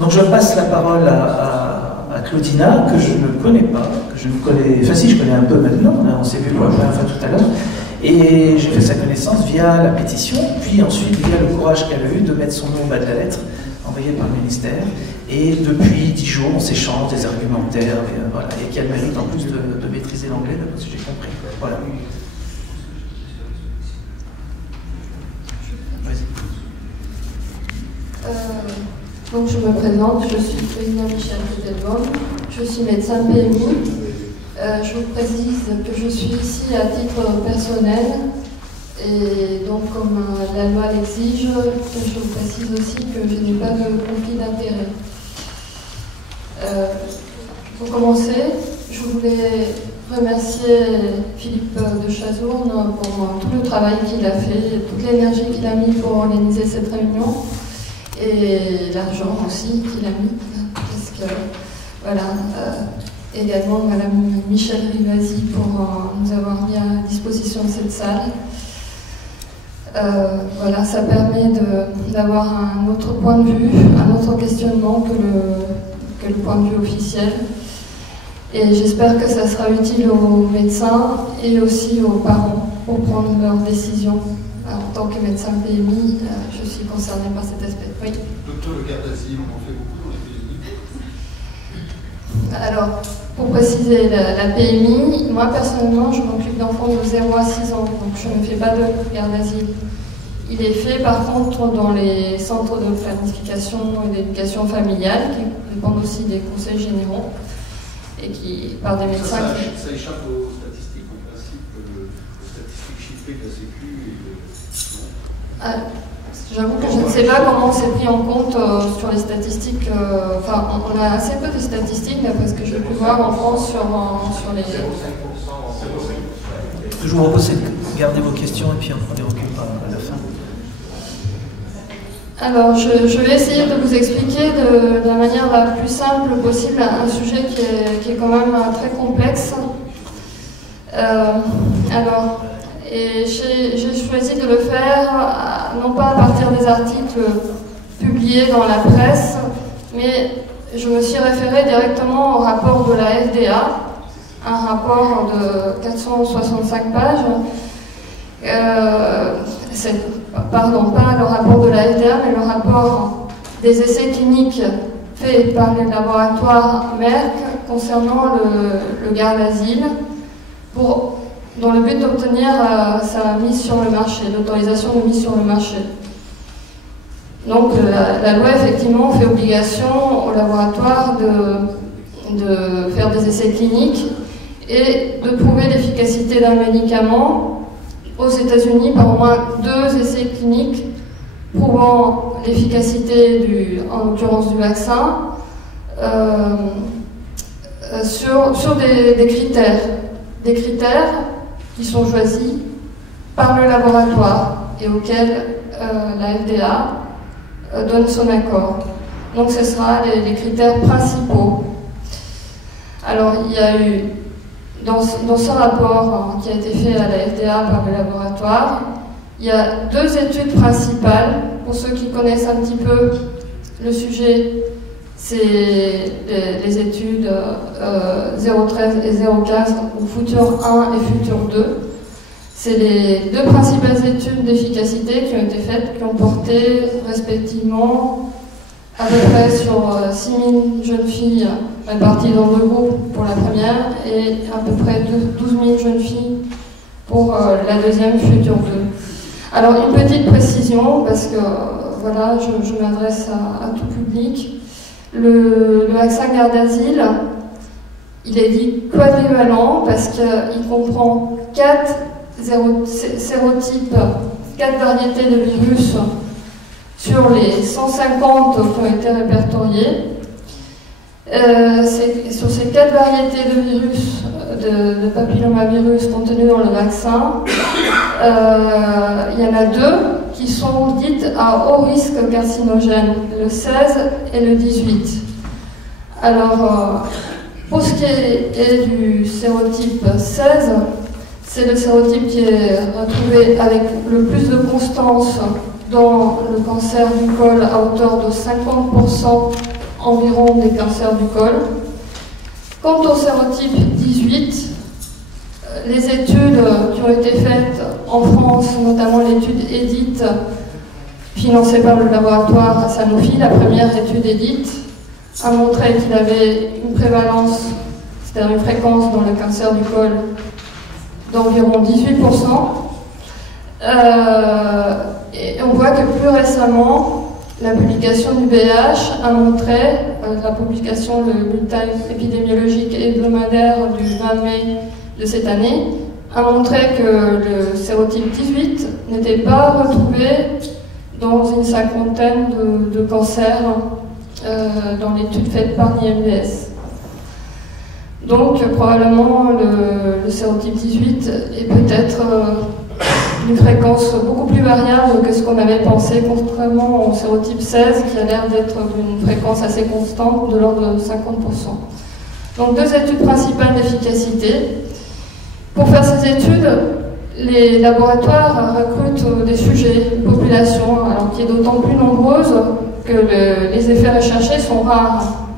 Donc je passe la parole à Claudina, que je ne connais pas, que je ne connais... Enfin si, je connais un peu maintenant, on s'est vu pour la première fois tout à l'heure. Et j'ai fait sa connaissance via la pétition, puis ensuite via le courage qu'elle a eu de mettre son nom au bas de la lettre, envoyée par le ministère. Et depuis 10 jours, on s'échange des argumentaires, voilà, et qu'elle mérite en plus de maîtriser l'anglais, d'après ce que j'ai compris. Voilà. Donc je me présente, je suis Claudina Michel Riedelbaum, je suis médecin PMI. Je vous précise que je suis ici à titre personnel et donc comme la loi l'exige, je vous précise aussi que je n'ai pas de conflit d'intérêt. Pour commencer, je voulais remercier Philippe de Chazourne pour tout le travail qu'il a fait, toute l'énergie qu'il a mis pour organiser cette réunion et l'argent aussi qu'il a mis, parce que voilà, également Madame Michel Rivasi pour nous avoir mis à disposition de cette salle. Voilà, ça permet d'avoir un autre point de vue, un autre questionnement que le point de vue officiel. Et j'espère que ça sera utile aux médecins et aussi aux parents pour prendre leurs décisions. En tant que médecin PMI, je suis concernée par cet aspect. Oui. Docteur, le garde d'asile, on en fait beaucoup dans les PMI. Alors, pour préciser, la PMI, moi personnellement, je m'occupe d'enfants de 0 à 6 ans, donc je ne fais pas de garde d'asile. Il est fait par contre dans les centres de planification et d'éducation familiale, qui dépendent aussi des conseils généraux, et qui, par des médecins ça échappe aux statistiques, en principe, aux statistiques chiffrées de la Sécu et de... J'avoue que je ne sais pas comment c'est pris en compte sur les statistiques. Enfin, on a assez peu de statistiques, parce que j'ai pu voir en France sur les... 0,5%. Ce que je vous propose, c'est de garder vos questions et puis on les recule à la fin. Alors, je vais essayer de vous expliquer de la manière la plus simple possible un sujet qui est quand même très complexe. Et j'ai choisi de le faire non pas à partir des articles publiés dans la presse, mais je me suis référée directement au rapport de la FDA, un rapport de 465 pages. Pardon, pas le rapport de la FDA, mais le rapport des essais cliniques faits par les laboratoires Merck concernant le garde d'asile, dans le but d'obtenir sa mise sur le marché, l'autorisation de mise sur le marché. Donc la loi effectivement fait obligation au laboratoire de faire des essais cliniques et de prouver l'efficacité d'un médicament aux États-Unis par au moins 2 essais cliniques prouvant l'efficacité en l'occurrence du vaccin sur des critères qui sont choisis par le laboratoire et auxquels la FDA donne son accord. Donc ce sera les critères principaux. Alors il y a eu, dans ce rapport qui a été fait à la FDA par le laboratoire, il y a 2 études principales. Pour ceux qui connaissent un petit peu le sujet, c'est les études 013 et 015, ou Future 1 et Future 2. C'est les 2 principales études d'efficacité qui ont été faites, qui ont porté respectivement à peu près sur 6 000 jeunes filles réparties dans 2 groupes pour la première et à peu près 12 000 jeunes filles pour la deuxième Future 2. Alors une petite précision, parce que voilà, je m'adresse à tout public. Le vaccin garde d'asile, il est dit quadrivalent parce qu'il comprend 4 sérotypes, 4 variétés de virus sur les 150 qui ont été répertoriés. Sur ces 4 variétés de virus, de papillomavirus contenus dans le vaccin, il y en a 2 qui sont dites à haut risque carcinogène, le 16 et le 18. Alors, pour ce qui est du sérotype 16, c'est le sérotype qui est retrouvé avec le plus de constance dans le cancer du col à hauteur de 50% environ des cancers du col. Quant au sérotype 18, les études qui ont été faites en France, notamment l'étude EDIT, financée par le laboratoire Sanofi, la première étude EDIT, a montré qu'il avait une prévalence, c'est-à-dire une fréquence dans le cancer du col d'environ 18%. Et on voit que plus récemment, la publication du BH a montré, la publication de bulletin épidémiologique hebdomadaire du 20 mai de cette année, a montré que le sérotype 18 n'était pas retrouvé dans une cinquantaine de cancers dans l'étude faite par l'IMDS. Donc probablement le sérotype 18 est peut-être d'une fréquence beaucoup plus variable que ce qu'on avait pensé, contrairement au sérotype 16 qui a l'air d'être d'une fréquence assez constante de l'ordre de 50%. Donc deux études principales d'efficacité. Pour faire ces études, les laboratoires recrutent des sujets, une population, alors qui est d'autant plus nombreuse que les effets recherchés sont rares.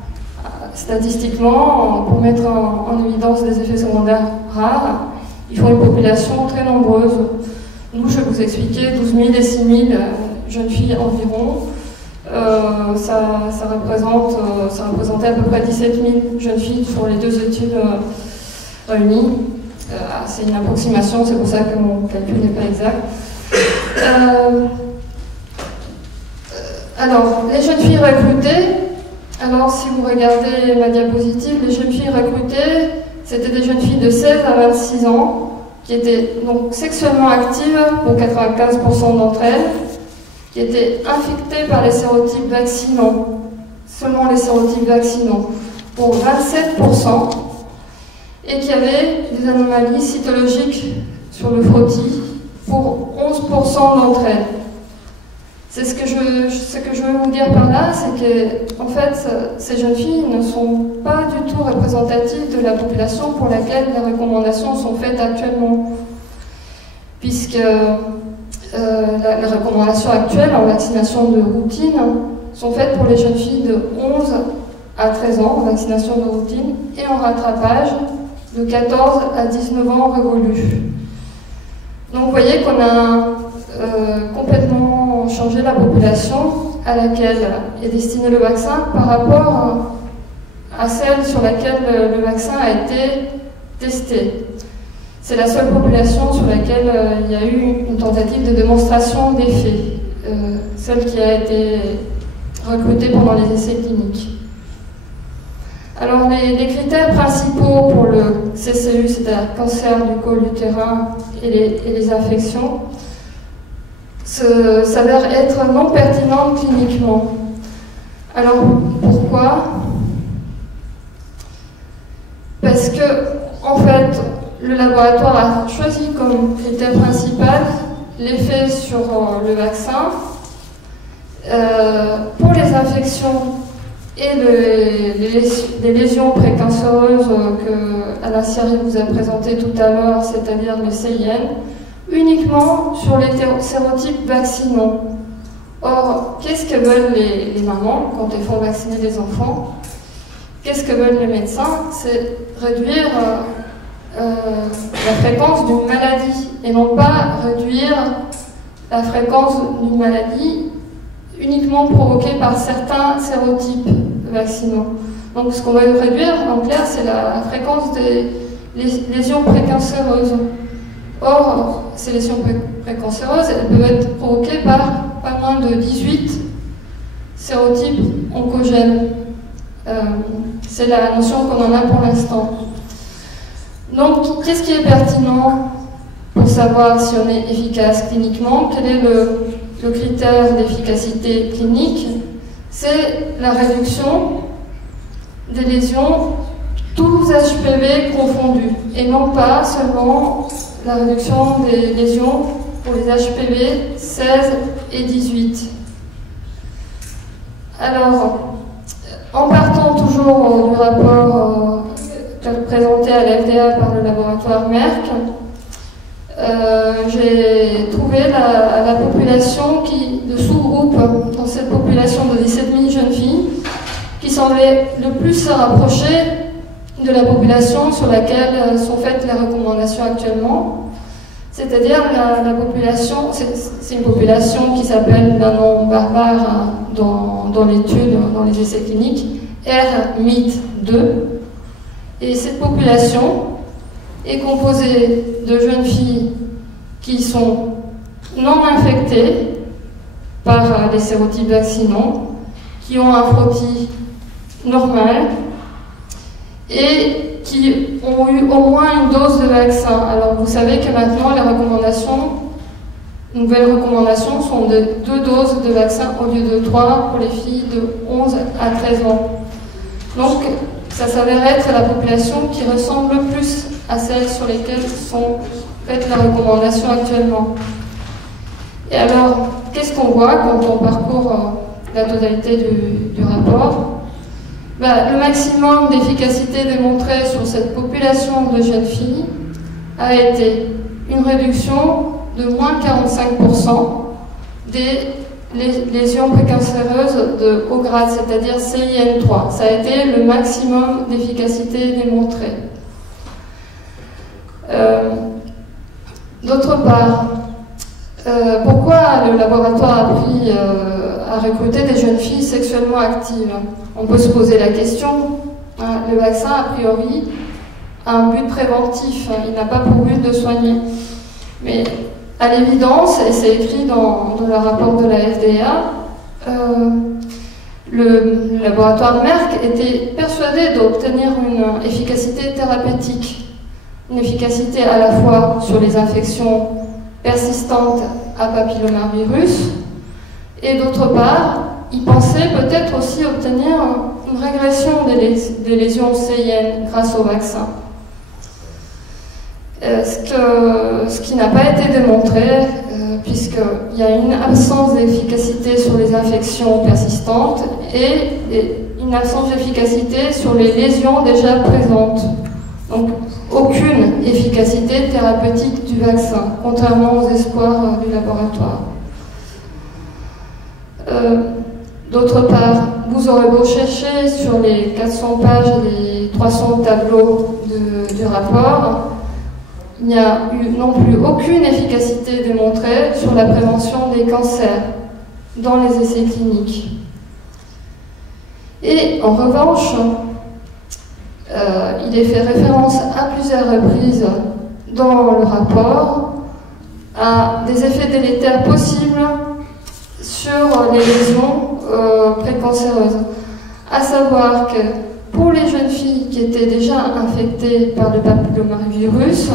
Statistiquement, pour mettre en évidence des effets secondaires rares, il faut une population très nombreuse. Nous, je vais vous expliquer 12 000 et 6 000 jeunes filles environ. Ça représentait à peu près 17 000 jeunes filles sur les deux études réunies. C'est une approximation, c'est pour ça que mon calcul n'est pas exact. Alors, les jeunes filles recrutées, alors si vous regardez ma diapositive, les jeunes filles recrutées, c'était des jeunes filles de 16 à 26 ans, qui étaient donc sexuellement actives pour 95% d'entre elles, qui étaient infectées par les sérotypes vaccinaux, seulement les sérotypes vaccinaux, pour 27%, et qui avaient des anomalies cytologiques sur le frottis pour 11% d'entre elles. C'est ce que je veux vous dire par là, c'est que en fait, ces jeunes filles ne sont pas du tout représentatives de la population pour laquelle les recommandations sont faites actuellement. Puisque les recommandations actuelles en vaccination de routine sont faites pour les jeunes filles de 11 à 13 ans, en vaccination de routine, et en rattrapage de 14 à 19 ans révolus. Donc vous voyez qu'on a complètement changé la population à laquelle est destiné le vaccin par rapport à celle sur laquelle le vaccin a été testé. C'est la seule population sur laquelle il y a eu une tentative de démonstration d'effet, celle qui a été recrutée pendant les essais cliniques. Alors les critères principaux pour le CCU, c'est-à-dire cancer du col utérin et les infections, s'avèrent être non pertinentes cliniquement. Alors pourquoi? Parce que, en fait, le laboratoire a choisi comme critère principal l'effet sur le vaccin. Pour les infections et les lésions précancéreuses que Alain Sierry vous a présentées tout à l'heure, c'est-à-dire le CIN, uniquement sur les sérotypes vaccinaux. Or, qu'est-ce que veulent les mamans quand elles font vacciner les enfants? Qu'est-ce que veulent les médecins? C'est réduire la fréquence d'une maladie et non pas réduire la fréquence d'une maladie uniquement provoquée par certains sérotypes vaccinaux. Donc ce qu'on va réduire, en clair, c'est la fréquence des lésions précancéreuses. Or, ces lésions précancéreuses, elles peuvent être provoquées par pas moins de 18 sérotypes oncogènes. C'est la notion qu'on en a pour l'instant. Donc, qu'est-ce qui est pertinent pour savoir si on est efficace cliniquement? Quel est le critère d'efficacité clinique? C'est la réduction des lésions, tous HPV confondus, et non pas seulement la réduction des lésions pour les HPV 16 et 18. Alors, en partant toujours du rapport présenté à l'FDA par le laboratoire Merck, j'ai trouvé la population de sous-groupe dans cette population de 17 000 jeunes filles qui semblait le plus se rapprocher de la population sur laquelle sont faites les recommandations actuellement. C'est-à-dire la population, c'est une population qui s'appelle d'un nom barbare dans l'étude, dans les essais cliniques, R-MIT2. Et cette population est composée de jeunes filles qui sont non infectées par les sérotypes vaccinaux, qui ont un frottis normal et qui ont eu au moins une dose de vaccin. Alors vous savez que maintenant les nouvelles recommandations sont de 2 doses de vaccin au lieu de 3 pour les filles de 11 à 13 ans. Donc ça s'avère être la population qui ressemble le plus à celles sur lesquelles sont faites les recommandations actuellement. Et alors, qu'est-ce qu'on voit quand on parcourt la totalité du rapport? Le maximum d'efficacité démontré sur cette population de jeunes filles a été une réduction de moins 45% des lésions précancéreuses de haut grade, c'est-à-dire CIN3. Ça a été le maximum d'efficacité démontré. D'autre part, pourquoi le laboratoire a recruté des jeunes filles sexuellement actives? On peut se poser la question. Le vaccin, a priori, a un but préventif. Il n'a pas pour but de soigner. Mais à l'évidence, et c'est écrit dans le rapport de la FDA, le laboratoire Merck était persuadé d'obtenir une efficacité thérapeutique, une efficacité à la fois sur les infections persistantes à papillomavirus, et d'autre part, il pensait peut-être aussi obtenir une régression des lésions CIN grâce au vaccin. Ce qui n'a pas été démontré, puisqu'il y a une absence d'efficacité sur les infections persistantes et une absence d'efficacité sur les lésions déjà présentes. Donc, aucune efficacité thérapeutique du vaccin, contrairement aux espoirs du laboratoire. D'autre part, vous aurez beau chercher sur les 400 pages et les 300 tableaux du rapport, il n'y a eu non plus aucune efficacité démontrée sur la prévention des cancers dans les essais cliniques. Et en revanche, il est fait référence à plusieurs reprises dans le rapport à des effets délétères possibles sur les lésions précancéreuses. À savoir que pour les jeunes filles qui étaient déjà infectées par le papillomavirus,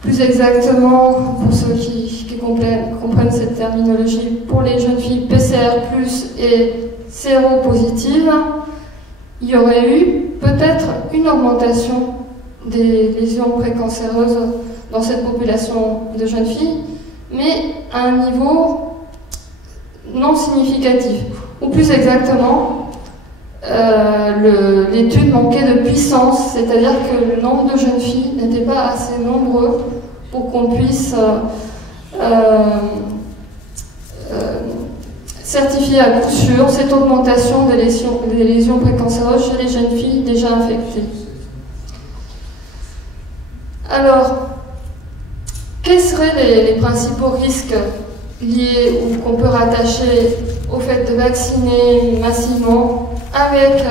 plus exactement, pour ceux qui comprennent cette terminologie, pour les jeunes filles PCR+ et séropositives, il y aurait eu peut-être une augmentation des lésions précancéreuses dans cette population de jeunes filles, mais à un niveau non significatif. Ou plus exactement, l'étude manquait de puissance, c'est-à-dire que le nombre de jeunes filles n'était pas assez nombreux pour qu'on puisse certifier à coup sûr cette augmentation des lésions précancéreuses chez les jeunes filles déjà infectées. Alors, quels seraient les principaux risques liés ou qu'on peut rattacher au fait de vacciner massivement avec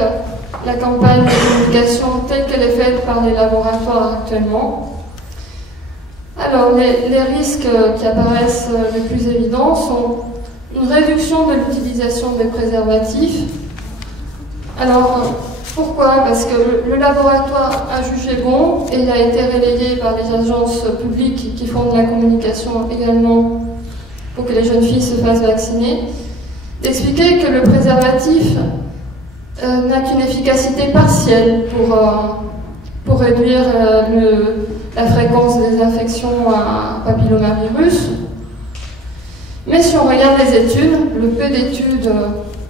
la campagne de communication telle qu'elle est faite par les laboratoires actuellement? Alors, les risques qui apparaissent les plus évidents sont une réduction de l'utilisation des préservatifs. Alors, pourquoi? Parce que le laboratoire a jugé bon, et il a été relayé par les agences publiques qui font de la communication également pour que les jeunes filles se fassent vacciner, d'expliquer que le préservatif n'a qu'une efficacité partielle pour réduire la fréquence des infections à papillomavirus. Mais si on regarde les études, le peu d'études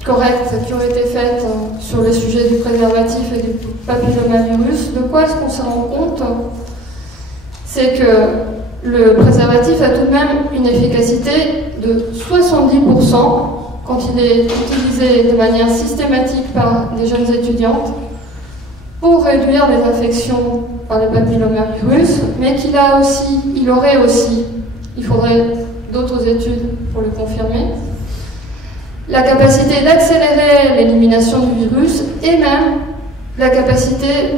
correctes qui ont été faites sur le sujet du préservatif et du papillomavirus, de quoi est-ce qu'on se rend compte? C'est que le préservatif a tout de même une efficacité de 70% quand il est utilisé de manière systématique par les jeunes étudiantes pour réduire les infections par le papillomavirus, mais il aurait aussi, il faudrait d'autres études pour le confirmer, la capacité d'accélérer l'élimination du virus et même la capacité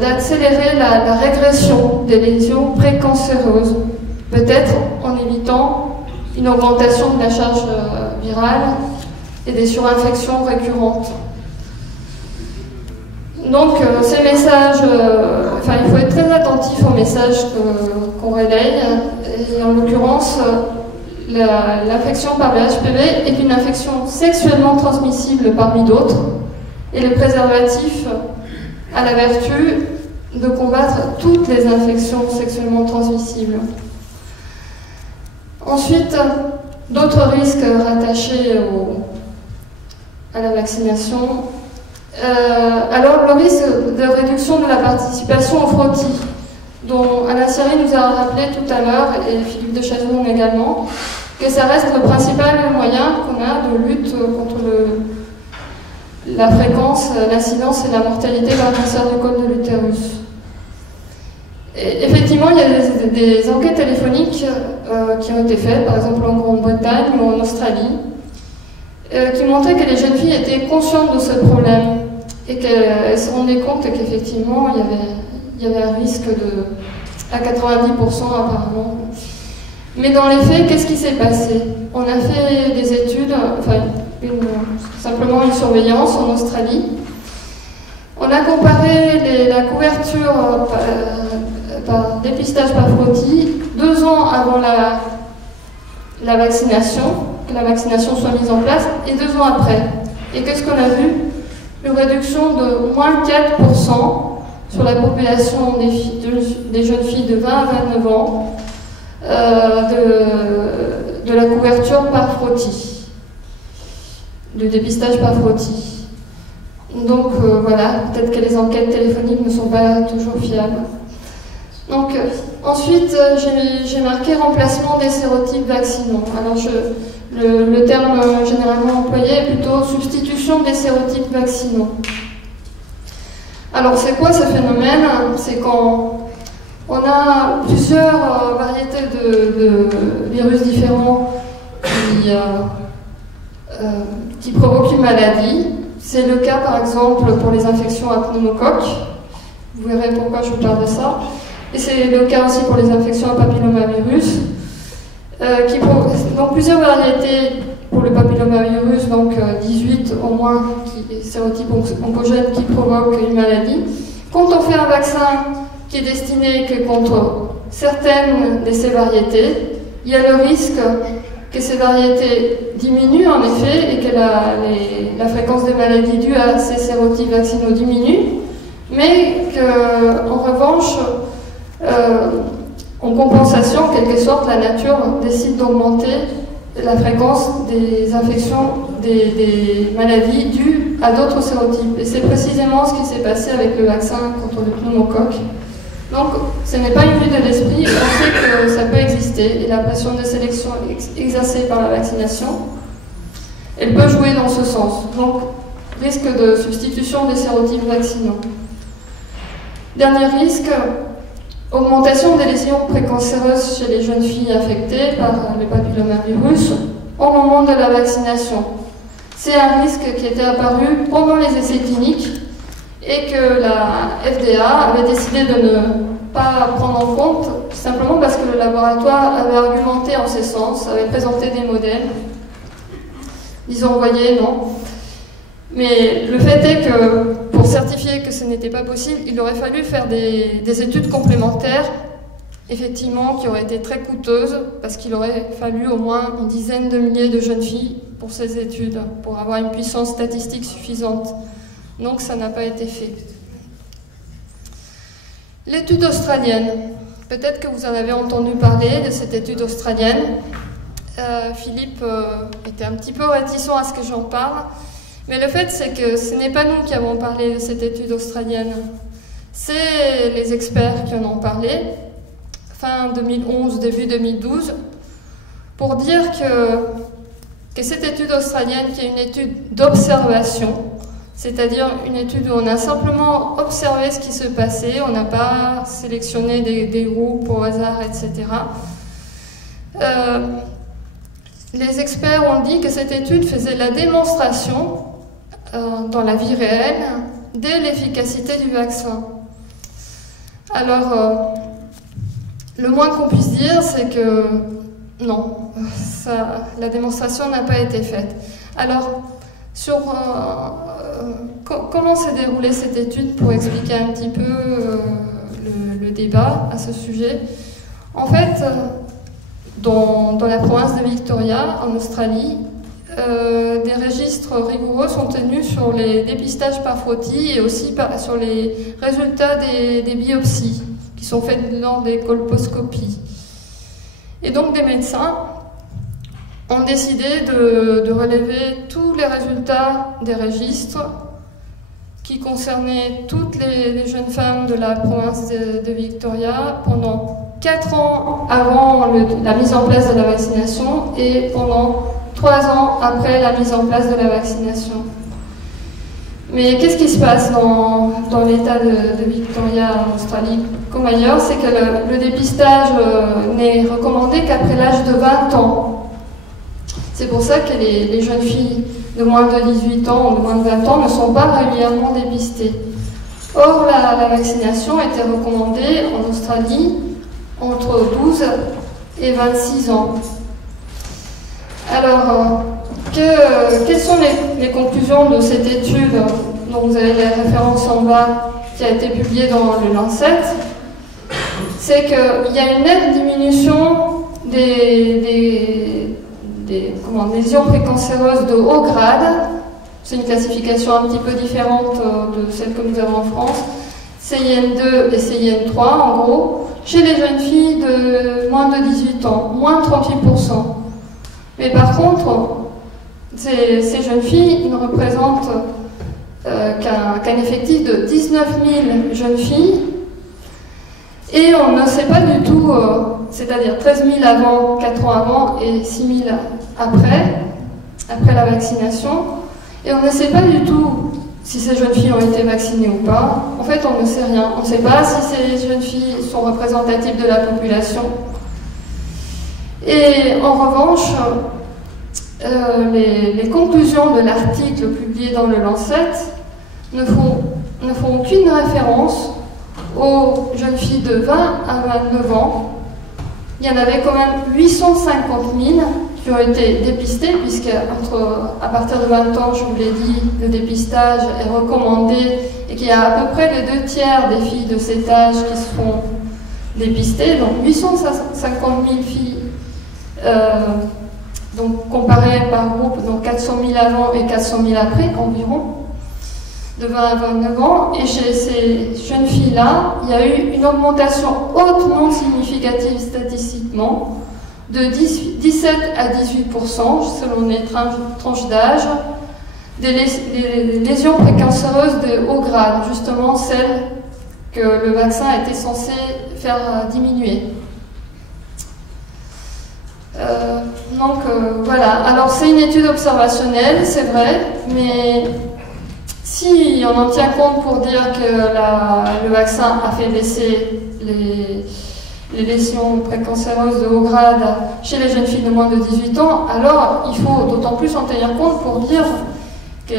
d'accélérer la régression des lésions précancéreuses, peut-être en évitant une augmentation de la charge virale et des surinfections récurrentes. Donc ces messages, il faut être très attentif aux messages qu'on relaye, et en l'occurrence, l'infection par le HPV est une infection sexuellement transmissible parmi d'autres, et le préservatif a la vertu de combattre toutes les infections sexuellement transmissibles. Ensuite, d'autres risques rattachés à la vaccination. Alors, le risque de réduction de la participation au frottis, dont Alain Thierry nous a rappelé tout à l'heure, et Philippe de Chazoun également, que ça reste le principal moyen qu'on a de lutte contre la fréquence, l'incidence et la mortalité par cancer du col de l'utérus. Effectivement, il y a des enquêtes téléphoniques qui ont été faites, par exemple en Grande-Bretagne ou en Australie, qui montraient que les jeunes filles étaient conscientes de ce problème et qu'elles se rendaient compte qu'effectivement, il y avait un risque à 90% apparemment. Mais dans les faits, qu'est-ce qui s'est passé? On a fait des études, simplement une surveillance en Australie. On a comparé la couverture par dépistage par frottis 2 ans avant la vaccination, que la vaccination soit mise en place, et 2 ans après. Et qu'est-ce qu'on a vu? Une réduction de moins 4% sur la population des jeunes filles de 20 à 29 ans de la couverture par frottis, du dépistage par frottis. Donc voilà, peut-être que les enquêtes téléphoniques ne sont pas toujours fiables. Donc ensuite, j'ai marqué remplacement des sérotypes vaccinaux. Alors le terme généralement employé est plutôt substitution des sérotypes vaccinaux. Alors c'est quoi ce phénomène? C'est quand on a plusieurs variétés de virus différents qui provoquent une maladie. C'est le cas par exemple pour les infections à pneumocoque. Vous verrez pourquoi je vous parle de ça. Et c'est le cas aussi pour les infections à papillomavirus. Donc plusieurs variétés pour le papillomavirus, donc 18 au moins sérotypes oncogènes qui provoquent une maladie. Quand on fait un vaccin qui est destiné que contre certaines de ces variétés, il y a le risque que ces variétés diminuent en effet et que la fréquence des maladies dues à ces sérotypes vaccinaux diminue, mais qu'en revanche, en compensation, en quelque sorte, la nature décide d'augmenter la fréquence des infections, des maladies dues à d'autres sérotypes. Et c'est précisément ce qui s'est passé avec le vaccin contre le pneumocoque. Donc, ce n'est pas une vue de l'esprit, on sait que ça peut exister, et la pression de sélection exercée par la vaccination, elle peut jouer dans ce sens. Donc, risque de substitution des sérotypes vaccinaux. Dernier risque, augmentation des lésions précancéreuses chez les jeunes filles affectées par le papillomavirus au moment de la vaccination. C'est un risque qui était apparu pendant les essais cliniques et que la FDA avait décidé de ne pas prendre en compte, simplement parce que le laboratoire avait argumenté en ce sens, avait présenté des modèles. Ils ont envoyé, non. Mais le fait est que, pour certifier que ce n'était pas possible, il aurait fallu faire des études complémentaires, effectivement, qui auraient été très coûteuses, parce qu'il aurait fallu au moins une dizaine de milliers de jeunes filles pour ces études, pour avoir une puissance statistique suffisante. Donc ça n'a pas été fait. L'étude australienne. Peut-être que vous en avez entendu parler de cette étude australienne. Philippe était un petit peu réticent à ce que j'en parle. Mais le fait, c'est que ce n'est pas nous qui avons parlé de cette étude australienne. C'est les experts qui en ont parlé, fin 2011, début 2012, pour dire que que cette étude australienne, qui est une étude d'observation, c'est-à-dire une étude où on a simplement observé ce qui se passait, on n'a pas sélectionné des groupes au hasard, etc. Les experts ont dit que cette étude faisait la démonstration dans la vie réelle de l'efficacité du vaccin. Alors, le moins qu'on puisse dire, c'est que non, la démonstration n'a pas été faite. Alors, comment s'est déroulée cette étude pour expliquer un petit peu le débat à ce sujet? En fait, dans la province de Victoria, en Australie, des registres rigoureux sont tenus sur les dépistages par frottis et aussi sur les résultats des biopsies qui sont faites lors des colposcopies. Et donc des médecins ont décidé de relever tous les résultats des registres qui concernaient toutes les jeunes femmes de la province de Victoria pendant 4 ans avant la mise en place de la vaccination et pendant 3 ans après la mise en place de la vaccination. Mais qu'est-ce qui se passe dans l'état de Victoria en Australie comme ailleurs? C'est que le dépistage n'est recommandé qu'après l'âge de 20 ans. C'est pour ça que les jeunes filles de moins de 18 ans ou de moins de 20 ans ne sont pas régulièrement dépistées. Or, la vaccination était recommandée en Australie entre 12 et 26 ans. Alors, quelles sont les conclusions de cette étude dont vous avez les références en bas, qui a été publiée dans le Lancet? C'est qu'il y a une nette diminution des lésions précancéreuses de haut grade. C'est une classification un petit peu différente de celle que nous avons en France. CIN2 et CIN3 en gros, chez les jeunes filles de moins de 18 ans, moins de 38%. Mais par contre, ces jeunes filles ne représentent qu'un effectif de 19 000 jeunes filles. Et on ne sait pas du tout, c'est-à-dire 13 000 avant, 4 ans avant et 6 000 après la vaccination. Et on ne sait pas du tout si ces jeunes filles ont été vaccinées ou pas. En fait, on ne sait rien. On ne sait pas si ces jeunes filles sont représentatives de la population. Et en revanche, les conclusions de l'article publié dans le Lancet ne font aucune référence aux jeunes filles de 20 à 29 ans. Il y en avait quand même 850 000 qui ont été dépistées, puisque à partir de 20 ans, je vous l'ai dit, le dépistage est recommandé et qu'il y a à peu près les 2 tiers des filles de cet âge qui se font dépister. Donc 850 000 filles, donc comparées par groupe, donc 400 000 avant et 400 000 après environ, de 20 à 29 ans. Et chez ces jeunes filles-là, il y a eu une augmentation hautement significative statistiquement, de 17 à 18% selon les tranches d'âge, des lésions précancéreuses de haut grade, justement celles que le vaccin était censé faire diminuer. Voilà, alors c'est une étude observationnelle, c'est vrai, mais si on en tient compte pour dire que le vaccin a fait baisser les lésions précancéreuses de haut grade chez les jeunes filles de moins de 18 ans, alors il faut d'autant plus en tenir compte pour dire que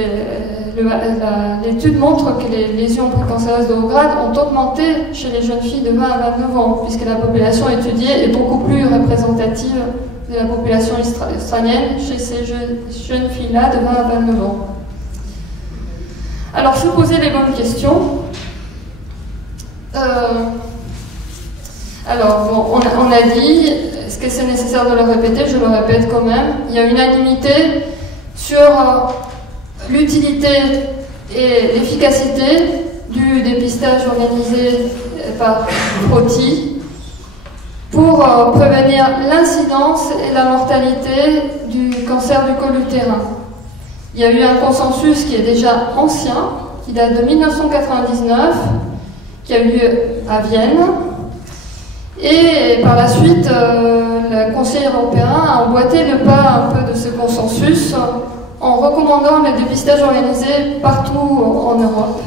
l'étude montre que les lésions précancéreuses de haut grade ont augmenté chez les jeunes filles de 20 à 29 ans, puisque la population étudiée est beaucoup plus représentative de la population australienne chez ces jeunes filles-là de 20 à 29 ans. Alors, se poser les bonnes questions. Alors, bon, on a dit, est-ce que c'est nécessaire de le répéter? Je le répète quand même. Il y a unanimité sur l'utilité et l'efficacité du dépistage organisé par frottis pour prévenir l'incidence et la mortalité du cancer du col utérin. Il y a eu un consensus qui est déjà ancien, qui date de 1999, qui a eu lieu à Vienne. Et par la suite, le Conseil européen a emboîté le pas un peu de ce consensus en recommandant le dépistage organisé partout en Europe.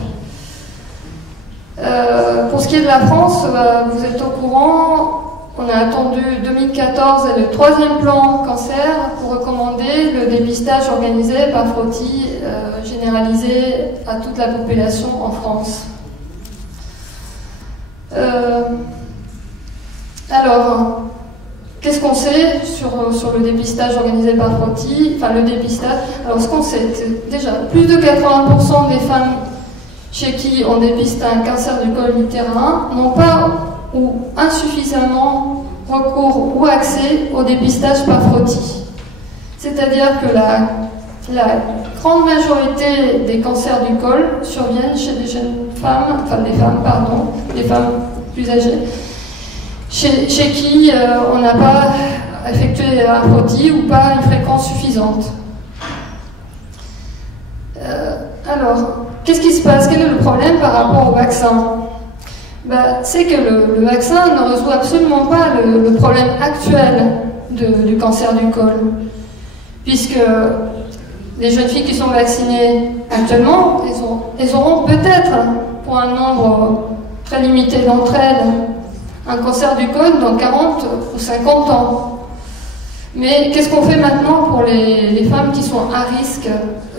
Pour ce qui est de la France, vous êtes au courant, on a attendu 2014 et le 3e plan cancer pour recommander le dépistage organisé par frottis généralisé à toute la population en France. Alors, qu'est-ce qu'on sait sur le dépistage organisé par frottis? Enfin, le dépistage. Alors, ce qu'on sait, c'est déjà plus de 80% des femmes chez qui on dépiste un cancer du col utérin n'ont pas ou insuffisamment recours ou accès au dépistage par frottis. C'est-à-dire que la grande majorité des cancers du col surviennent chez des jeunes femmes, enfin des femmes plus âgées, chez qui on n'a pas effectué un frottis ou pas une fréquence suffisante. Alors, qu'est-ce qui se passe? Quel est le problème par rapport au vaccin? C'est que le vaccin ne résout absolument pas le problème actuel du cancer du col, puisque les jeunes filles qui sont vaccinées actuellement, elles auront peut-être, pour un nombre très limité d'entre elles, un cancer du col dans 40 ou 50 ans. Mais qu'est-ce qu'on fait maintenant pour les femmes qui sont à risque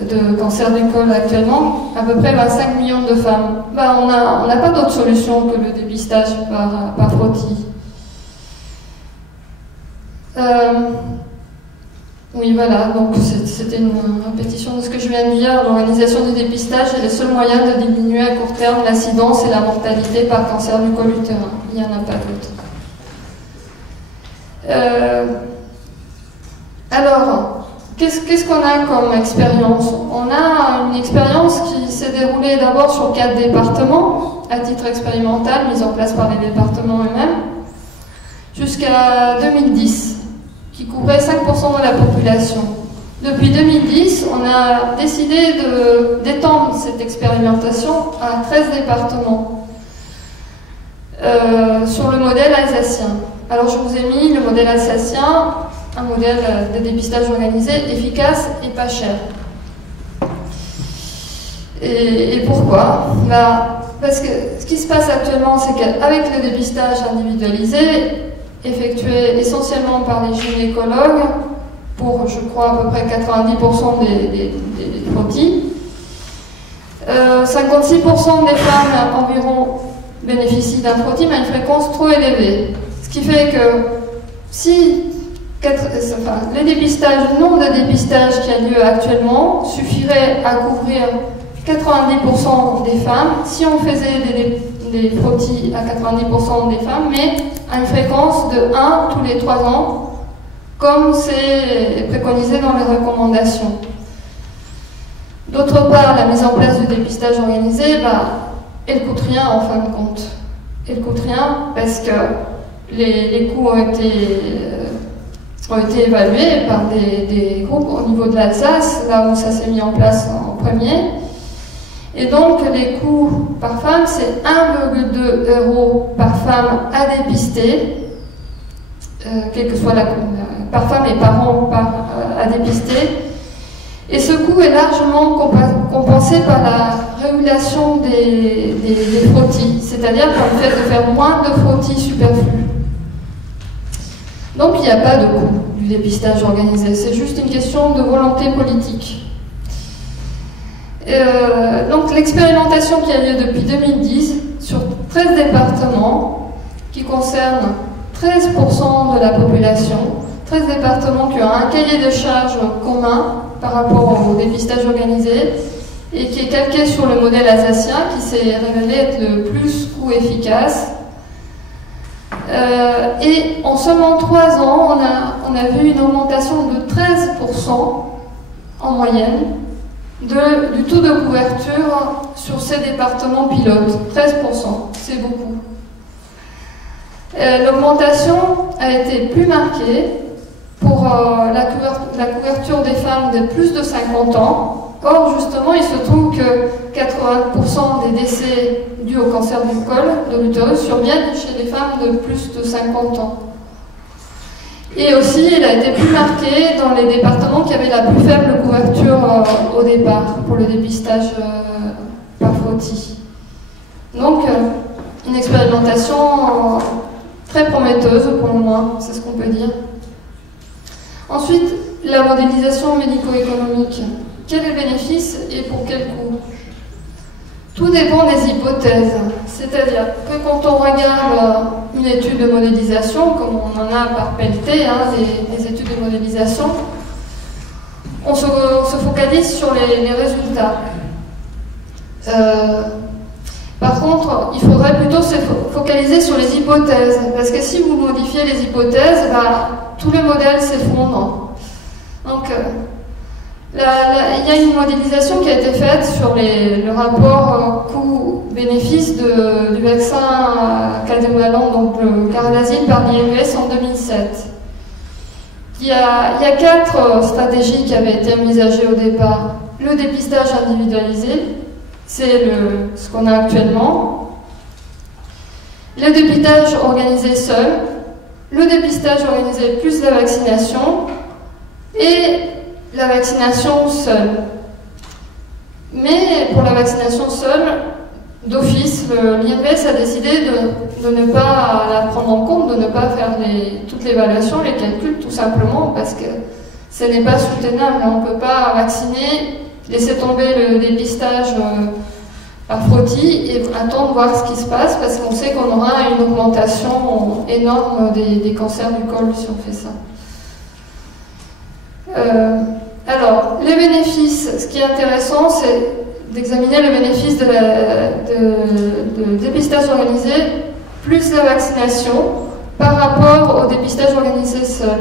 de cancer du col actuellement? À peu près 25 millions de femmes. On n'a pas d'autre solution que le dépistage par frottis. Oui, voilà, donc c'était une répétition de ce que je viens de dire. L'organisation du dépistage est le seul moyen de diminuer à court terme l'incidence et la mortalité par cancer du col utérin. Il n'y en a pas d'autre. Alors, qu'est-ce qu'on a comme expérience? On a une expérience qui s'est déroulée d'abord sur 4 départements, à titre expérimental, mis en place par les départements eux-mêmes, jusqu'à 2010, qui couvrait 5% de la population. Depuis 2010, on a décidé d'étendre cette expérimentation à 13 départements, sur le modèle alsacien. Alors, je vous ai mis le modèle alsacien, un modèle de dépistage organisé, efficace et pas cher. Et pourquoi? Parce que ce qui se passe actuellement, c'est qu'avec le dépistage individualisé, effectué essentiellement par les gynécologues, pour, je crois, à peu près 90% des frottis, 56% des femmes environ bénéficient d'un frottis, mais à une fréquence trop élevée. Ce qui fait que si le nombre de dépistages qui a lieu actuellement suffirait à couvrir 90% des femmes si on faisait des frottis à 90% des femmes, mais à une fréquence de 1 tous les 3 ans, comme c'est préconisé dans les recommandations. D'autre part, la mise en place du dépistage organisé, elle coûte rien en fin de compte. Elle coûte rien parce que les coûts ont été évalués par des groupes au niveau de l'Alsace, là où ça s'est mis en place en premier. Et donc, les coûts par femme, c'est 1,2 € par femme à dépister, quelle que soit par femme et par an à dépister. Et ce coût est largement compensé par la régulation des frottis, c'est-à-dire par le fait de faire moins de frottis superflus. Donc il n'y a pas de coût du dépistage organisé, c'est juste une question de volonté politique. Donc l'expérimentation qui a lieu depuis 2010 sur 13 départements qui concerne 13% de la population, 13 départements qui ont un cahier de charges commun par rapport au dépistage organisé et qui est calqué sur le modèle alsacien qui s'est révélé être le plus coût efficace. Et en seulement 3 ans, on a vu une augmentation de 13% en moyenne du taux de couverture sur ces départements pilotes. 13%, c'est beaucoup. L'augmentation a été plus marquée pour la couverture des femmes de plus de 50 ans. Or, justement, il se trouve que 80% des décès dus au cancer du col de l'utérus surviennent chez les femmes de plus de 50 ans. Et aussi, il a été plus marqué dans les départements qui avaient la plus faible couverture au départ pour le dépistage par frottis. Donc, une expérimentation très prometteuse pour le moins, c'est ce qu'on peut dire. Ensuite, la modélisation médico-économique. Quel est le bénéfice et pour quel coût? Tout dépend des hypothèses. C'est-à-dire que quand on regarde une étude de modélisation, comme on en a par pelleté, des études de modélisation, on se focalise sur les résultats. Par contre, il faudrait plutôt se focaliser sur les hypothèses, parce que si vous modifiez les hypothèses, tout le modèle s'effondre. Donc, il y a une modélisation qui a été faite sur le rapport coût-bénéfice du vaccin quadrivalent, donc le Gardasil par l'IMS en 2007. Il y a 4 stratégies qui avaient été envisagées au départ. Le dépistage individualisé, c'est ce qu'on a actuellement. Le dépistage organisé seul, le dépistage organisé plus la vaccination et la vaccination seule. Mais pour la vaccination seule, d'office, l'INVS a décidé de ne pas la prendre en compte, de ne pas faire toute l'évaluation, les calculs, tout simplement parce que ce n'est pas soutenable. On ne peut pas vacciner, laisser tomber le dépistage par frottis et attendre voir ce qui se passe parce qu'on sait qu'on aura une augmentation énorme des cancers du col si on fait ça. Alors, les bénéfices, ce qui est intéressant, c'est d'examiner le bénéfice de dépistage organisé plus la vaccination par rapport au dépistage organisé seul.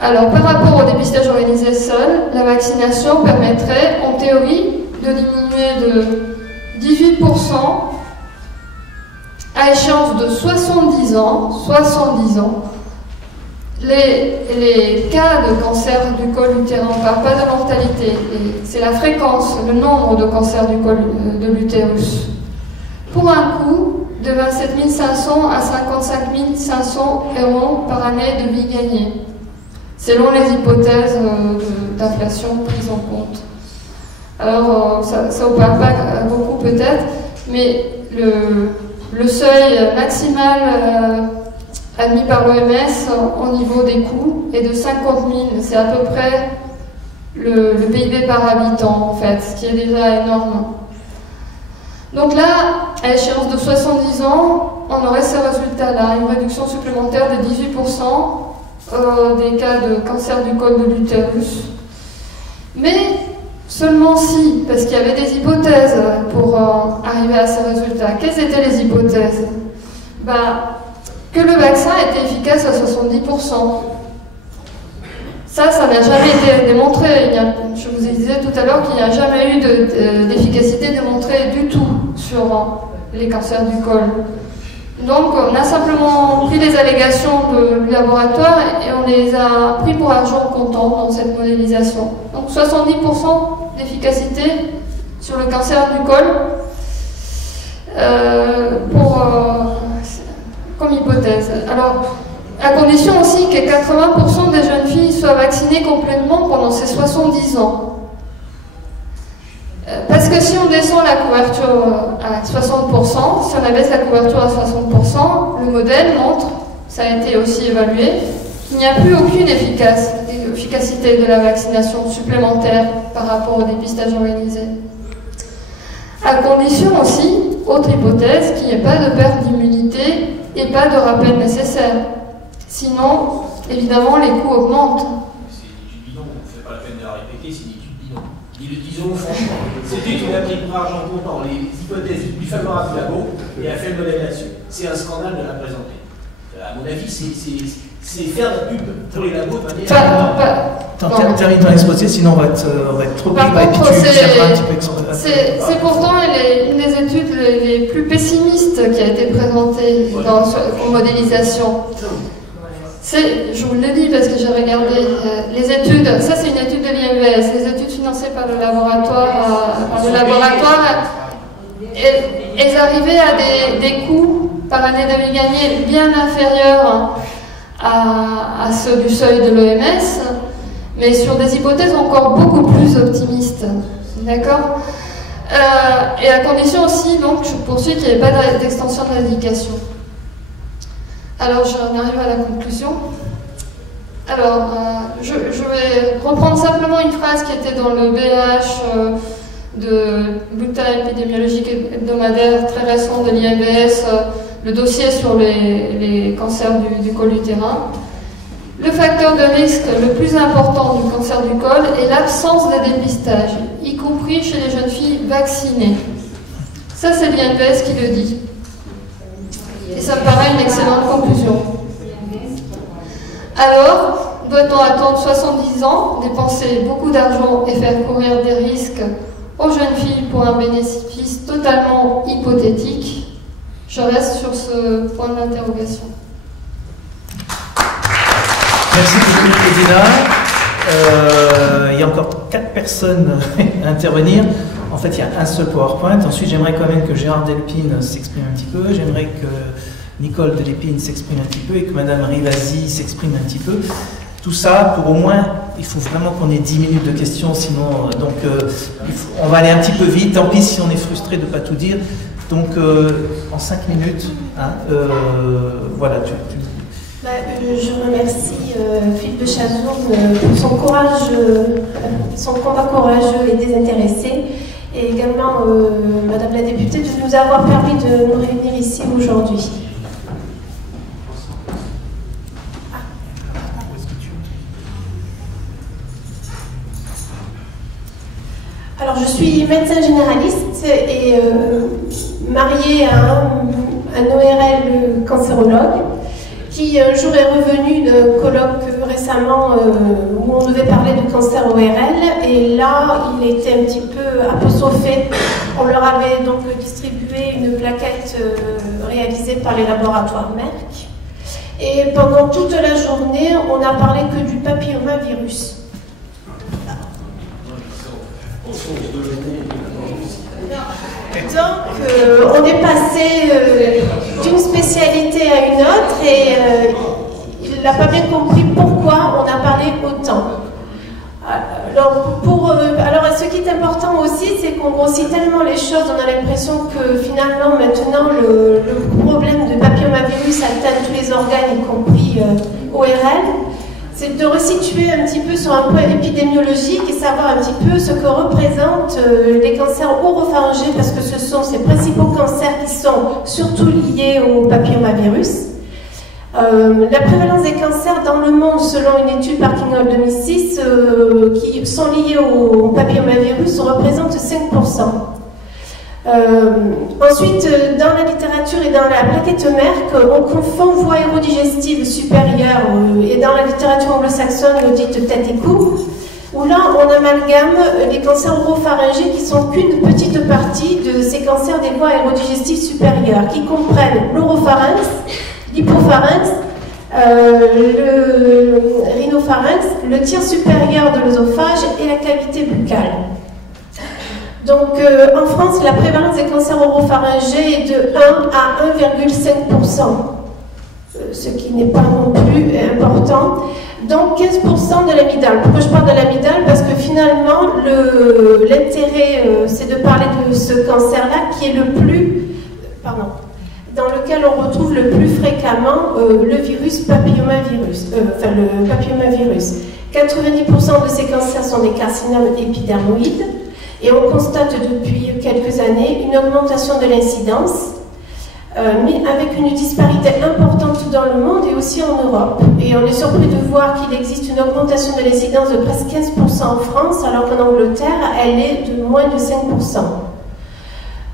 Alors, par rapport au dépistage organisé seul, la vaccination permettrait, en théorie, de diminuer de 18% à échéance de 70 ans, les cas de cancer du col utérin. On ne parle pas de mortalité, c'est la fréquence, le nombre de cancers du col de l'utérus. Pour un coût de 27 500 à 55 500 € par année de vie gagnée, selon les hypothèses d'inflation prises en compte. Alors, ça ne vous parle pas beaucoup peut-être, mais le seuil maximal admis par l'OMS au niveau des coûts est de 50 000. C'est à peu près le PIB par habitant, en fait, ce qui est déjà énorme. Donc là, à échéance de 70 ans, on aurait ces résultats-là, une réduction supplémentaire de 18% des cas de cancer du col de l'utérus. Mais seulement si, parce qu'il y avait des hypothèses pour arriver à ces résultats. Quelles étaient les hypothèses? Que le vaccin était efficace à 70%. Ça n'a jamais été démontré. Je vous disais tout à l'heure qu'il n'y a jamais eu d'efficacité démontrée du tout sur les cancers du col. Donc on a simplement pris les allégations du laboratoire et on les a pris pour argent comptant dans cette modélisation. Donc 70% d'efficacité sur le cancer du col comme hypothèse. Alors, à condition aussi que 80% des jeunes filles soient vaccinées complètement pendant ces 70 ans. Parce que si on descend la couverture à 60%, si on abaisse la couverture à 60%, le modèle montre, ça a été aussi évalué, qu'il n'y a plus aucune efficacité de la vaccination supplémentaire par rapport au dépistage organisé. À condition aussi, autre hypothèse, qu'il n'y ait pas de perte d'immunité et pas de rappel nécessaire. Sinon, évidemment, les coûts augmentent. C'est une étude bidon, on ne fait pas la peine de la répéter, c'est une étude bidon. Disons franchement, c'était une applique pour argent comptant les hypothèses les plus favorables du labo et a fait le modèle là-dessus. C'est un scandale de la présenter. À mon avis, c'est faire de la pub pour les labos de manière... Termine ton exposé, sinon on va être trop pris. C'est pourtant une des études les plus pessimistes qui a été présentée en modélisation. Je vous le dis parce que j'ai regardé les études, ça c'est une étude de l'IMVS, les études financées par le laboratoire, elles arrivaient à des coûts par année de vie gagnée bien inférieurs à ceux du seuil de l'OMS, mais sur des hypothèses encore beaucoup plus optimistes. D'accord ? Et à condition aussi, donc, je poursuis qu'il n'y ait pas d'extension de l'indication. Alors, j'en arrive à la conclusion. Alors, je vais reprendre simplement une phrase qui était dans le BH de bulletin épidémiologique hebdomadaire très récent de l'IMBS, le dossier sur les cancers du col utérin. Le facteur de risque le plus important du cancer du col est l'absence de dépistage, y compris chez les jeunes filles vaccinées. Ça, c'est l'IMBS qui le dit. Et ça me paraît une excellente conclusion. Alors, doit-on attendre 70 ans, dépenser beaucoup d'argent et faire courir des risques aux jeunes filles pour un bénéfice totalement hypothétique? Je reste sur ce point d'interrogation. Merci beaucoup, Claudina. Il y a encore 4 personnes à intervenir. En fait, il y a un seul PowerPoint. Ensuite, j'aimerais quand même que Gérard Delpine s'exprime un petit peu. J'aimerais que Nicole Delépine s'exprime un petit peu et que Madame Rivasi s'exprime un petit peu. Tout ça, pour au moins, il faut vraiment qu'on ait 10 minutes de questions, sinon, on va aller un petit peu vite. Tant pis si on est frustré de ne pas tout dire. Donc, en 5 minutes, hein, voilà, je remercie Philippe de Chazourne pour son courage, son combat courageux et désintéressé, et également Madame la députée de nous avoir permis de nous réunir ici aujourd'hui. Alors, je suis médecin généraliste et mariée à un ORL cancérologue qui un jour est revenu d'un colloque récemment où on devait parler de cancer ORL, et là il était un petit peu apostrophé. On leur avait donc distribué une plaquette réalisée par les laboratoires Merck, et pendant toute la journée on n'a parlé que du papillomavirus. Donc, on est passé d'une spécialité à une autre, et il n'a pas bien compris pourquoi on a parlé autant. Alors, ce qui est important aussi, c'est qu'on grossit tellement les choses, on a l'impression que finalement, maintenant, le problème de papillomavirus atteint tous les organes, y compris ORL. C'est de resituer un petit peu sur un point épidémiologique et savoir un petit peu ce que représentent les cancers oropharyngés, parce que ce sont ces principaux cancers qui sont surtout liés au papillomavirus. La prévalence des cancers dans le monde, selon une étude Parkinol 2006, qui sont liés au papillomavirus, représente 5%. Ensuite, dans la littérature et dans la plaquette Merck, on confond voie aérodigestive supérieure, et dans la littérature anglo-saxonne dite tête et cou, où là on amalgame les cancers oropharyngés qui sont qu'une petite partie de ces cancers des voies aérodigestives supérieures, qui comprennent l'oropharynx, l'hypopharynx, le rhinopharynx, le tiers supérieur de l'œsophage et la cavité buccale. Donc, en France, la prévalence des cancers oropharyngés est de 1 à 1,5%, ce qui n'est pas non plus important. Donc, 15% de l'amygdale. Pourquoi je parle de l'amygdale? Parce que finalement, l'intérêt, c'est de parler de ce cancer-là qui est le plus... dans lequel on retrouve le plus fréquemment le virus papillomavirus. Le papillomavirus. 90% de ces cancers sont des carcinomes épidermoïdes. Et on constate depuis quelques années une augmentation de l'incidence, mais avec une disparité importante dans le monde et aussi en Europe. Et on est surpris de voir qu'il existe une augmentation de l'incidence de presque 15% en France, alors qu'en Angleterre, elle est de moins de 5%.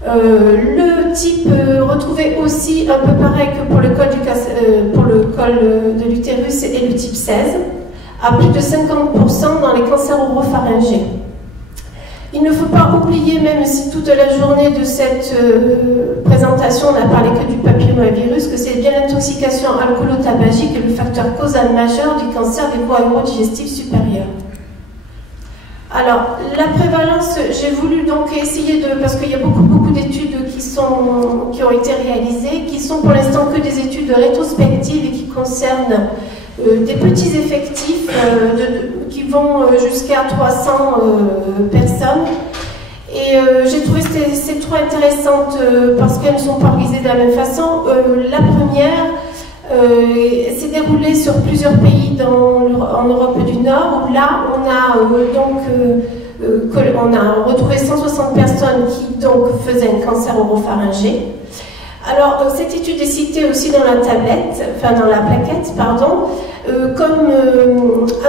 Le type retrouvé aussi un peu pareil que pour le col de l'utérus et le type 16, à plus de 50% dans les cancers oropharyngés. Il ne faut pas oublier, même si toute la journée de cette présentation on n'a parlé que du papillomavirus, que c'est bien l'intoxication alcoolo-tabagique le facteur causal majeur du cancer des voies aérodigestives supérieures. Alors, la prévalence, j'ai voulu donc essayer de, parce qu'il y a beaucoup d'études qui ont été réalisées, qui sont pour l'instant que des études rétrospectives et qui concernent des petits effectifs qui vont jusqu'à 300 personnes. Et j'ai trouvé ces trois intéressantes parce qu'elles ne sont pas organisées de la même façon. La première s'est déroulée sur plusieurs pays en Europe du Nord, où là on a on a retrouvé 160 personnes qui donc faisaient un cancer oropharyngé. Alors cette étude est citée aussi dans la plaquette, pardon, comme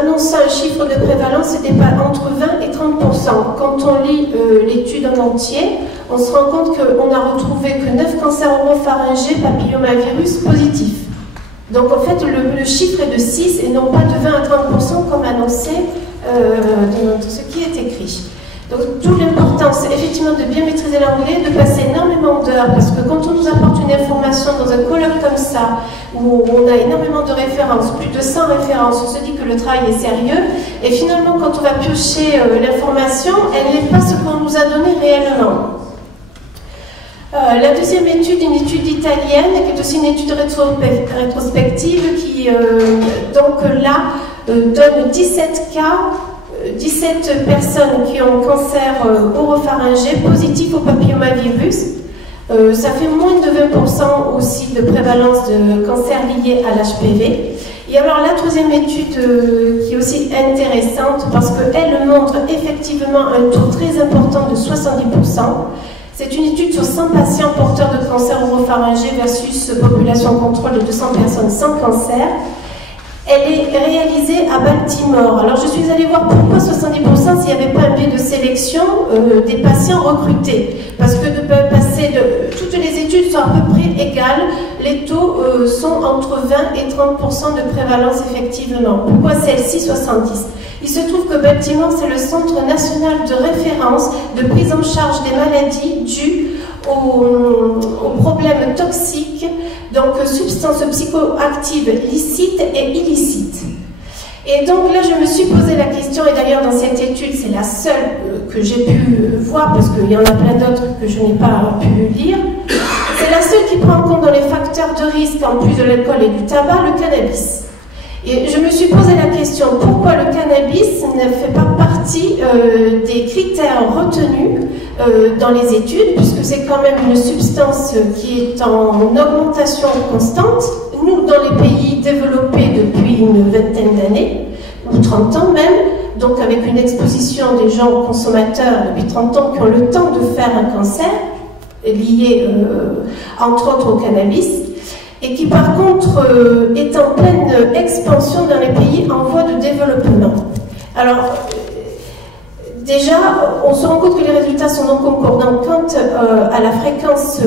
annonçant un chiffre de prévalence entre 20 et 30%. Quand on lit l'étude en entier, on se rend compte qu'on a retrouvé que 9 cancers oropharyngés papillomavirus positifs. Donc en fait, le chiffre est de 6 et non pas de 20 à 30% comme annoncé dans ce qui est écrit. Donc d'où l'importance effectivement de bien maîtriser l'anglais, de passer énormément d'heures, parce que quand on nous apporte une information dans un colloque comme ça, où on a énormément de références, plus de 100 références, on se dit que le travail est sérieux, et finalement quand on va piocher l'information, elle n'est pas ce qu'on nous a donné réellement. La deuxième étude, une étude italienne, qui est aussi une étude rétrospective, qui donc là donne 17 cas, 17 personnes qui ont cancer oropharyngé positif au papillomavirus. Ça fait moins de 20% aussi de prévalence de cancer lié à l'HPV. Et alors la troisième étude qui est aussi intéressante parce qu'elle montre effectivement un taux très important de 70%. C'est une étude sur 100 patients porteurs de cancer oropharyngé versus population contrôle de 200 personnes sans cancer. Elle est réalisée à Baltimore. Alors je suis allée voir pourquoi 70% s'il n'y avait pas un biais de sélection des patients recrutés. Parce que toutes les études sont à peu près égales. Les taux sont entre 20 et 30% de prévalence effectivement. Pourquoi celle-ci 70? Il se trouve que Baltimore, c'est le centre national de référence de prise en charge des maladies dues aux problèmes toxiques, donc substances psychoactives licites et illicites. Et donc là, je me suis posé la question, et d'ailleurs dans cette étude, c'est la seule que j'ai pu voir, parce qu'il y en a plein d'autres que je n'ai pas pu lire, c'est la seule qui prend en compte dans les facteurs de risque, en plus de l'alcool et du tabac, le cannabis. Et je me suis posé la question, pourquoi le cannabis ne fait pas partie des critères retenus dans les études, puisque c'est quand même une substance qui est en augmentation constante. Nous, dans les pays développés depuis une vingtaine d'années, ou 30 ans même, donc avec une exposition des gens aux consommateurs depuis 30 ans qui ont le temps de faire un cancer, lié entre autres au cannabis, et qui par contre est en pleine expansion dans les pays en voie de développement. Alors, déjà, on se rend compte que les résultats sont non concordants quant à la fréquence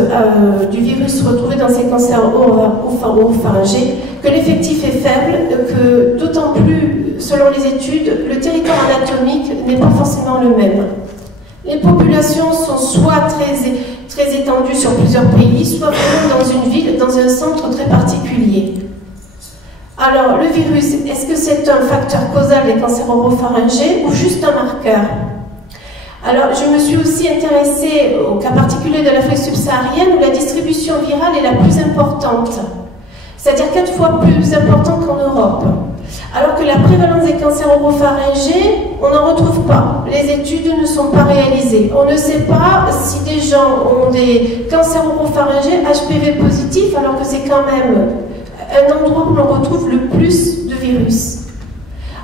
du virus retrouvé dans ces cancers oropharyngés, que l'effectif est faible, que d'autant plus, selon les études, le territoire anatomique n'est pas forcément le même. Les populations sont soit très étendues sur plusieurs pays, soit vraiment dans une ville, dans un centre très particulier. Alors, le virus, est-ce que c'est un facteur causal des cancers oropharyngés ou juste un marqueur? Alors, je me suis aussi intéressée au cas particulier de l'Afrique subsaharienne où la distribution virale est la plus importante, c'est-à-dire 4 fois plus importante qu'en Europe. Alors que la prévalence des cancers oropharyngés, on n'en retrouve pas. Les études ne sont pas réalisées. On ne sait pas si des gens ont des cancers oropharyngés HPV positifs, alors que c'est quand même un endroit où l'on retrouve le plus de virus.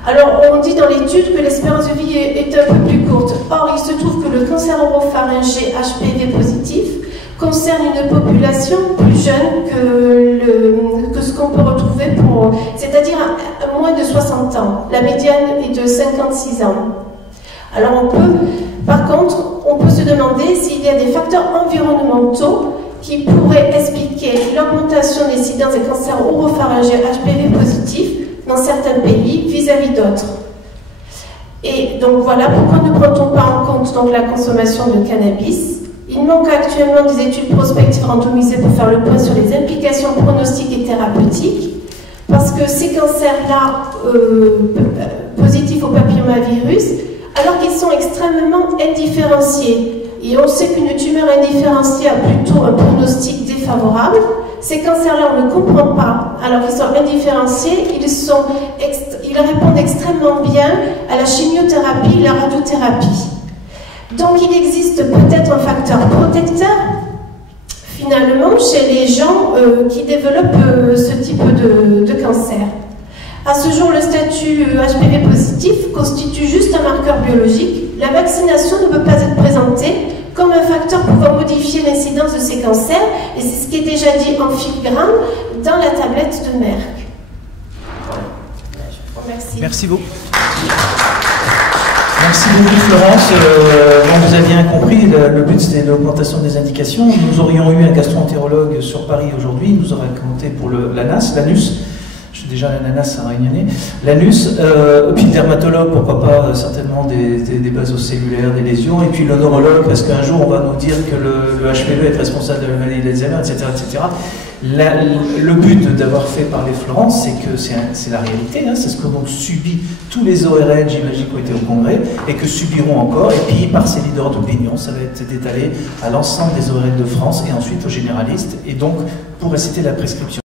Alors, on dit dans l'étude que l'espérance de vie est un peu plus courte. Or, il se trouve que le cancer oropharyngé HPV positif concerne une population plus jeune que ce qu'on peut retrouver c'est-à-dire à moins de 60 ans. La médiane est de 56 ans. Alors par contre, on peut se demander s'il y a des facteurs environnementaux qui pourraient expliquer l'augmentation des incidences des cancers oropharyngés HPV positifs dans certains pays vis-à-vis d'autres. Et donc voilà pourquoi ne prend-on pas en compte donc la consommation de cannabis. Il manque actuellement des études prospectives randomisées pour faire le point sur les implications pronostiques et thérapeutiques, parce que ces cancers-là, positifs au papillomavirus, alors qu'ils sont extrêmement indifférenciés, et on sait qu'une tumeur indifférenciée a plutôt un pronostic défavorable, Ces cancers-là, on ne comprend pas, alors qu'ils sont indifférenciés, ils répondent extrêmement bien à la chimiothérapie, la radiothérapie. Donc il existe peut-être un facteur protecteur, finalement, chez les gens qui développent ce type de cancer. À ce jour, le statut HPV positif constitue juste un marqueur biologique. La vaccination ne peut pas être présentée comme un facteur pouvant modifier l'incidence de ces cancers, et c'est ce qui est déjà dit en filigrane dans la tablette de Merck. Merci. Merci beaucoup. Merci beaucoup Florence. Vous avez bien compris, le but c'était l'augmentation des indications. Nous aurions eu un gastro-entérologue sur Paris aujourd'hui, il nous aurait raconté pour l'ANAS, l'anus. Je suis déjà l'ananas à Réunionnais. L'anus, puis le dermatologue, pourquoi pas, certainement des basocellulaires, des lésions, et puis le neurologue, parce qu'un jour on va nous dire que le HPV est responsable de la maladie d'Alzheimer, etc. etc. Le but d'avoir fait parler Florence, c'est que c'est la réalité, hein, c'est ce que donc subit tous les ORL, j'imagine, qui ont été au congrès, et que subiront encore, et puis par ces leaders d'opinion, ça va être détalé à l'ensemble des ORL de France, et ensuite aux généralistes, et donc pour réciter la prescription.